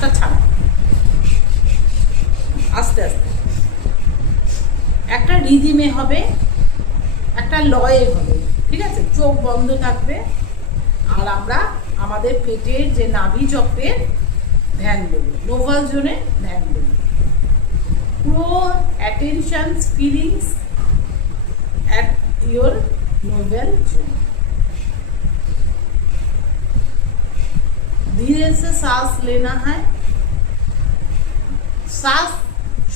শ্বাসটা ছাড়া, আস্তে আস্তে একটা রিদিমে হবে, একটা লয়ে হবে, ঠিক আছে? চোখ বন্ধ থাকবে আর আমরা আমাদের পেটের যে নাভি চক্রের ধ্যান দেবো, নোভাল জোনে ধ্যান দেবো। পুরো attention feelings at your novel zone। धीरे से सांस लेना है, सांस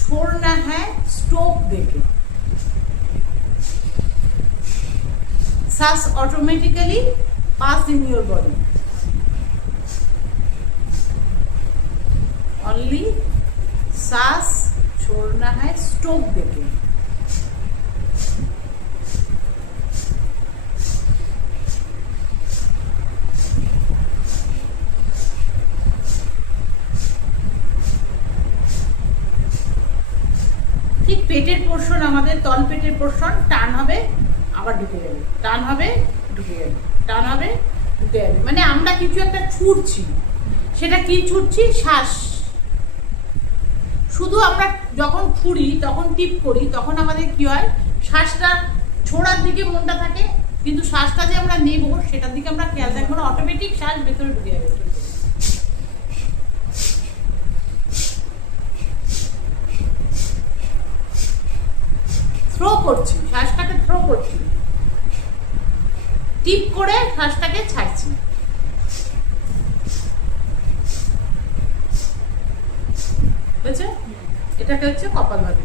छोड़ना है स्टॉप देके। सांस automatically pass in your body, only सांस छोड़ना है स्टॉप देके। ঠিক পেটের পোর্শন, আমাদের তল পেটের পোর্শন টান হবে, আবার ঢুকে যাবে, টান হবে ঢুকে যাবে, টান হবে ঢুকে যাবে। মানে আমরা কিছু একটা ছুটছি, সেটা কি ছুটছি? শ্বাস। শুধু আমরা যখন ছুড়ি, তখন টিপ করি, তখন আমাদের কি হয়? শ্বাসটা ছোড়ার দিকে মনটা থাকে, কিন্তু শ্বাসটা যে আমরা নেব সেটার দিকে আমরা খেয়াল রাখবো না, অটোমেটিক শ্বাস ভেতরে ঢুকে যাবে। থ্রো করছি, শ্বাসটাকে থ্রো করছি, টিপ করে শ্বাসটাকে ছাড়ছি। বুঝেছো? এটাকে হচ্ছে কপালভাতি।